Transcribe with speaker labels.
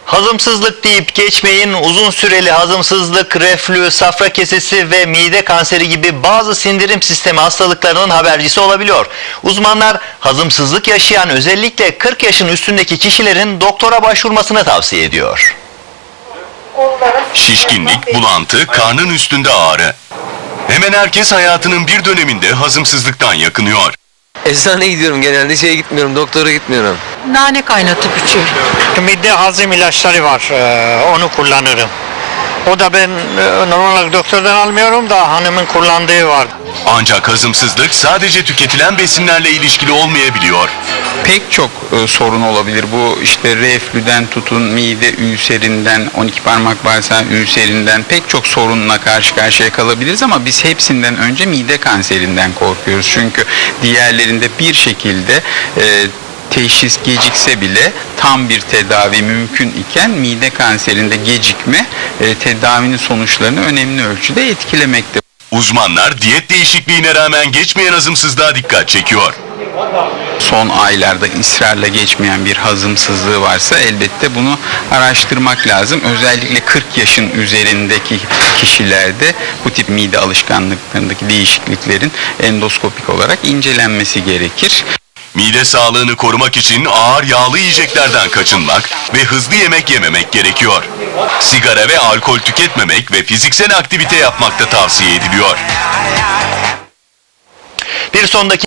Speaker 1: Hazımsızlık deyip geçmeyin, uzun süreli hazımsızlık, reflü, safra kesesi ve mide kanseri gibi bazı sindirim sistemi hastalıklarının habercisi olabiliyor. Uzmanlar hazımsızlık yaşayan özellikle 40 yaşın üstündeki kişilerin doktora başvurmasını tavsiye ediyor.
Speaker 2: Şişkinlik, bulantı, karnın üstünde ağrı. Hemen herkes hayatının bir döneminde hazımsızlıktan yakınıyor.
Speaker 3: Eczaneye gidiyorum genelde, şeye gitmiyorum, doktora gitmiyorum.
Speaker 4: Nane kaynatıp içiyorum.
Speaker 5: Mide hazım ilaçları var, onu kullanırım. O da ben normal olarak doktordan almıyorum da hanımın kullandığı var.
Speaker 2: Ancak hazımsızlık sadece tüketilen besinlerle ilişkili olmayabiliyor.
Speaker 6: Pek çok sorun olabilir. Bu işte reflüden tutun, mide ülserinden, 12 parmak bağırsağı ülserinden pek çok sorunla karşı karşıya kalabiliriz ama biz hepsinden önce mide kanserinden korkuyoruz. Çünkü diğerlerinde bir şekilde teşhis gecikse bile tam bir tedavi mümkün iken mide kanserinde gecikme tedavinin sonuçlarını önemli ölçüde etkilemekte.
Speaker 2: Uzmanlar diyet değişikliğine rağmen geçmeyen hazımsızlığa dikkat çekiyor.
Speaker 6: Son aylarda ısrarla geçmeyen bir hazımsızlığı varsa elbette bunu araştırmak lazım. Özellikle 40 yaşın üzerindeki kişilerde bu tip mide alışkanlıklarındaki değişikliklerin endoskopik olarak incelenmesi gerekir.
Speaker 2: Mide sağlığını korumak için ağır yağlı yiyeceklerden kaçınmak ve hızlı yemek yememek gerekiyor. Sigara ve alkol tüketmemek ve fiziksel aktivite yapmak da tavsiye ediliyor.
Speaker 1: Bir sondaki